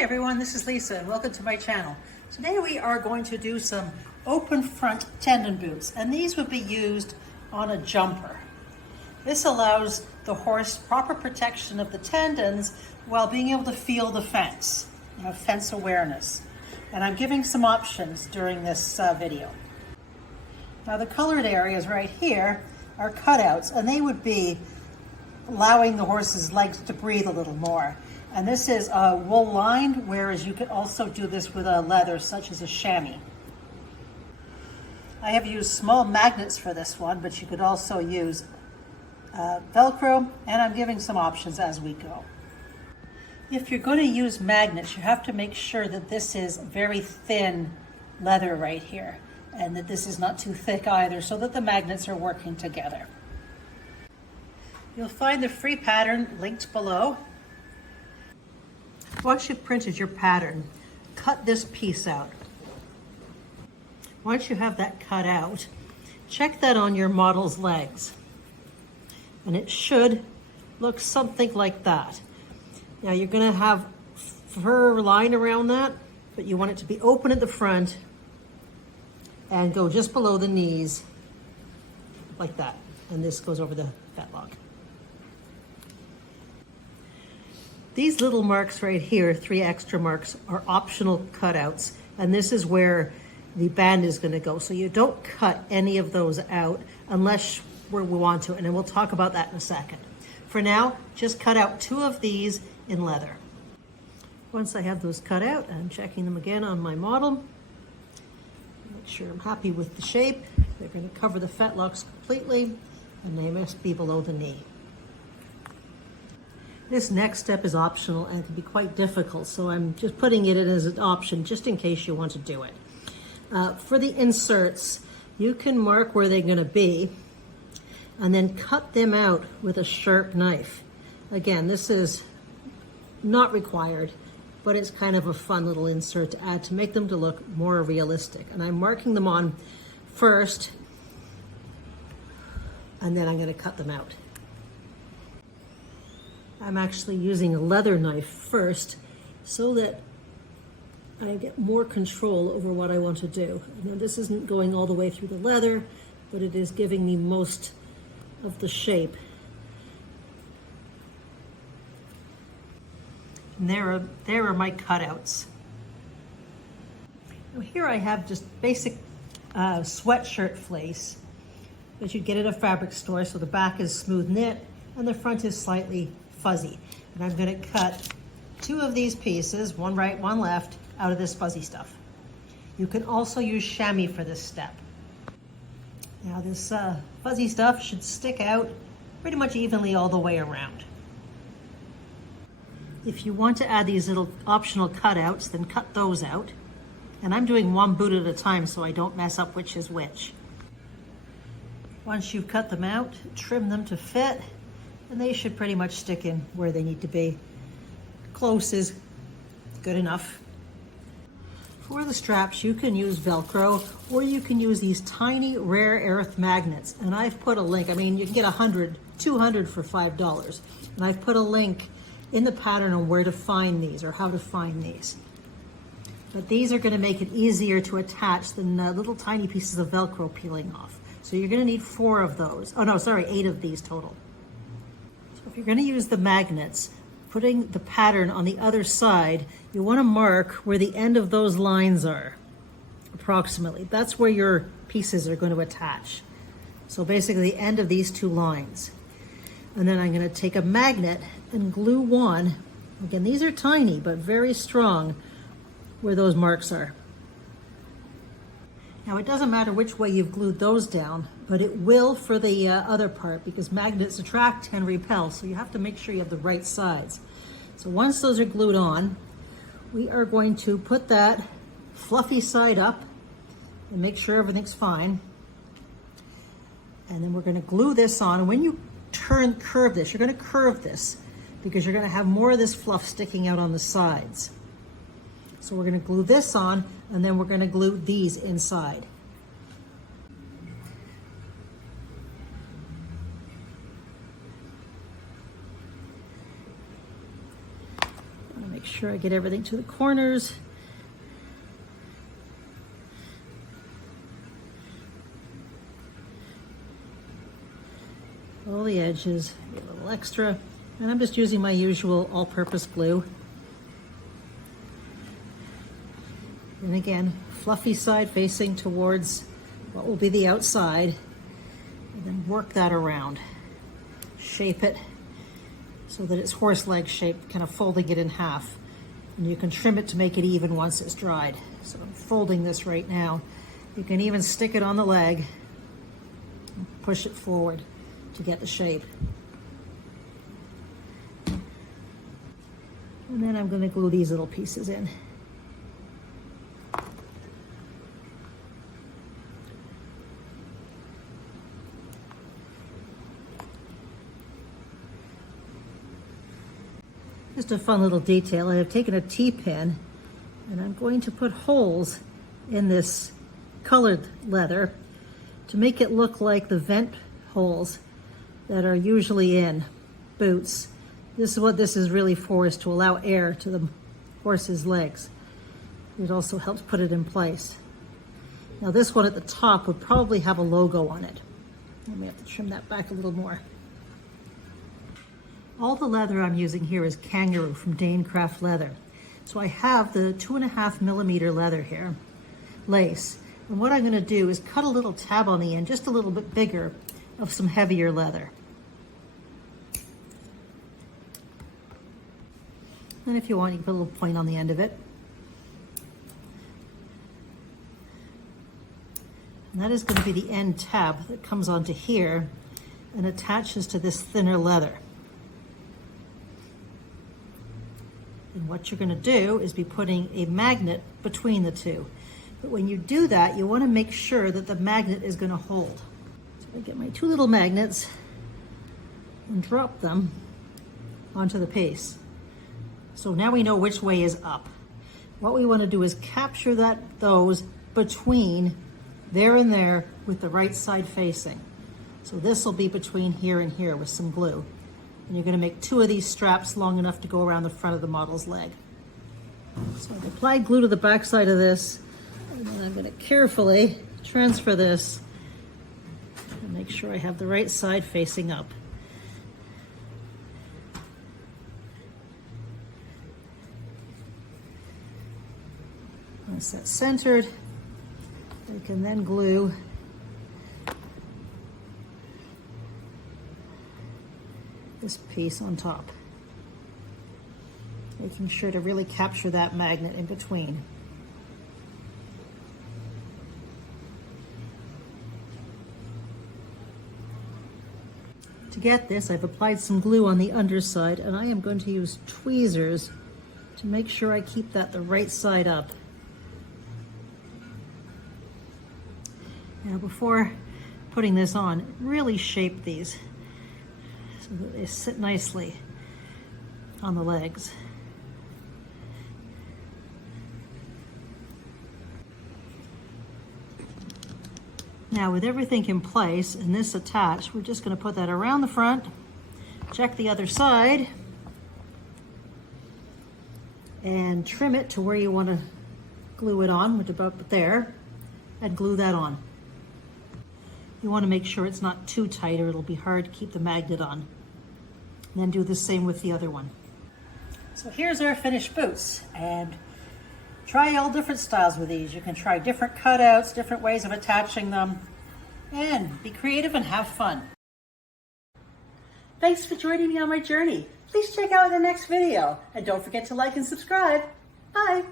Hi everyone, this is Lisa and welcome to my channel. Today we are going to do some open front tendon boots, and these would be used on a jumper. This allows the horse proper protection of the tendons while being able to feel the fence, fence awareness. And I'm giving some options during this video. Now the colored areas right here are cutouts, and they would be allowing the horse's legs to breathe a little more. And this is wool lined, whereas you could also do this with a leather such as a chamois. I have used small magnets for this one, but you could also use Velcro, and I'm giving some options as we go. If you're going to use magnets, you have to make sure that this is very thin leather right here, and that this is not too thick either, so that the magnets are working together. You'll find the free pattern linked below. Once you've printed your pattern, cut this piece out. Once you have that cut out, check that on your model's legs. And it should look something like that. Now you're going to have fur line around that, but you want it to be open at the front and go just below the knees like that. And this goes over the fetlock. These little marks right here, 3 extra marks, are optional cutouts, and this is where the band is going to go. So you don't cut any of those out unless we want to, and then we'll talk about that in a second. For now, just cut out 2 of these in leather. Once I have those cut out, I'm checking them again on my model. Make sure I'm happy with the shape. They're going to cover the fetlocks completely, and they must be below the knee. This next step is optional and can be quite difficult, so I'm just putting it in as an option just in case you want to do it. For the inserts, you can mark where they're going to be and then cut them out with a sharp knife. Again, this is not required, but it's kind of a fun little insert to add to make them to look more realistic. And I'm marking them on first, and then I'm going to cut them out. I'm actually using a leather knife first so that I get more control over what I want to do. Now this isn't going all the way through the leather, but it is giving me most of the shape. And there are my cutouts. Now here I have just basic sweatshirt fleece that you'd get at a fabric store, so the back is smooth knit and the front is slightly fuzzy. And I'm going to cut 2 of these pieces, one right, one left, out of this fuzzy stuff. You can also use chamois for this step. Now this fuzzy stuff should stick out pretty much evenly all the way around. If you want to add these little optional cutouts, then cut those out. And I'm doing one boot at a time so I don't mess up which is which. Once you've cut them out, trim them to fit, and they should pretty much stick in where they need to be. Close is good enough. For the straps, you can use Velcro, or you can use these tiny rare earth magnets. And I've put a link, I mean, you can get 100, 200 for $5. And I've put a link in the pattern on where to find these, or how to find these. But these are going to make it easier to attach than little tiny pieces of Velcro peeling off. So you're going to need 4 of those. Oh no, sorry, 8 of these total. If you're going to use the magnets, putting the pattern on the other side, you want to mark where the end of those lines are, approximately. That's where your pieces are going to attach. So basically the end of these 2 lines. And then I'm going to take a magnet and glue one. Again, these are tiny, but very strong where those marks are. Now it doesn't matter which way you've glued those down, but it will for the other part, because magnets attract and repel, so you have to make sure you have the right sides. So once those are glued on, we are going to put that fluffy side up and make sure everything's fine. And then we're going to glue this on. And when you curve this, you're going to curve this because you're going to have more of this fluff sticking out on the sides. So we're going to glue this on, and then we're going to glue these inside. sure I get everything to the corners. All the edges, a little extra. And I'm just using my usual all-purpose glue. And again, fluffy side facing towards what will be the outside. And then work that around. Shape it so that it's horse leg shaped, kind of folding it in half. And you can trim it to make it even once it's dried. So I'm folding this right now. You can even stick it on the leg and push it forward to get the shape. And then I'm going to glue these little pieces in. Just a fun little detail, I have taken a T-pin and I'm going to put holes in this colored leather to make it look like the vent holes that are usually in boots. This is what this is really for, is to allow air to the horse's legs. It also helps put it in place. Now this one at the top would probably have a logo on it. I may have to trim that back a little more. All the leather I'm using here is kangaroo from Dane Craft Leather. So I have the 2.5 millimeter leather here, lace. And what I'm going to do is cut a little tab on the end, just a little bit bigger, of some heavier leather. And if you want, you can put a little point on the end of it. And that is going to be the end tab that comes onto here and attaches to this thinner leather. And what you're going to do is be putting a magnet between the two. But when you do that, you want to make sure that the magnet is going to hold. So I get my two little magnets and drop them onto the piece. So now we know which way is up. What we want to do is capture those between there and there with the right side facing. So this will be between here and here with some glue. And you're going to make two of these straps long enough to go around the front of the model's leg. So I've applied glue to the back side of this, and then I'm going to carefully transfer this and make sure I have the right side facing up. Once that's centered, I can then glue this piece on top, making sure to really capture that magnet in between. To get this, I've applied some glue on the underside, and I am going to use tweezers to make sure I keep that the right side up. Now before putting this on, really shape these so that they sit nicely on the legs. Now with everything in place and this attached, we're just going to put that around the front, check the other side, and trim it to where you want to glue it on, which is about there, and glue that on. You want to make sure it's not too tight or it'll be hard to keep the magnet on. And then do the same with the other one. So here's our finished boots, and try all different styles with these. You can try different cutouts, different ways of attaching them, and be creative and have fun. Thanks for joining me on my journey. Please check out the next video, and don't forget to like and subscribe. Bye.